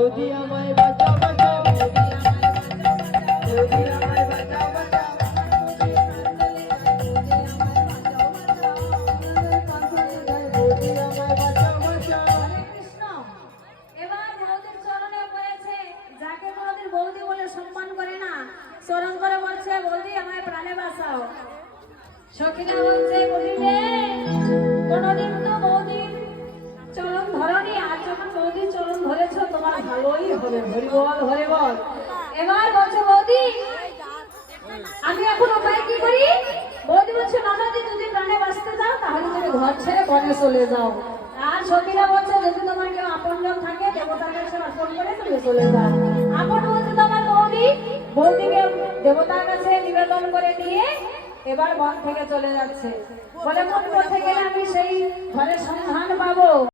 বৌদি আমায় বাঁচাও বাঁচাও, বৌদি আমায় বাঁচাও বাঁচাও, বৌদি আমায় বাঁচাও বাঁচাও। হরে কৃষ্ণ। এবার বৌদির চরণে পড়েছে, যাকে কোনোদিন বৌদি বলে সম্মান করে না, চরণ করে বলছে বৌদি আমায় প্রাণে বাঁচাও। সখীরা বলছে বৌদি রে, কোনোদিন তো বৌদির চরণ ধরনি, আর যখন বৌদির চরণ ধরেছ তোমার ভালোই হবে। হরি বল হরি বল। এবার বলছে বৌদি আমি এখন উপায় কি করি? বৌদি বলছে ননদি যদি প্রাণে বাঁচতে চাও তাহলে তুমি ঘর ছেড়ে বনে চলে যাও। আর সখীরা বলছে যদি তোমার কেউ আপনজন থাকে দেবতার কাছে অর্পণ করে তুমি চলে যাও। আপন বলছে তোমার বৌদি, বৌদিকে দেবতার কাছে নিবেদন করে দিয়ে এবার বন থেকে চলে যাচ্ছে। বলে কোন পথে গেলে আমি সেই ঘরের সন্ধান পাবো?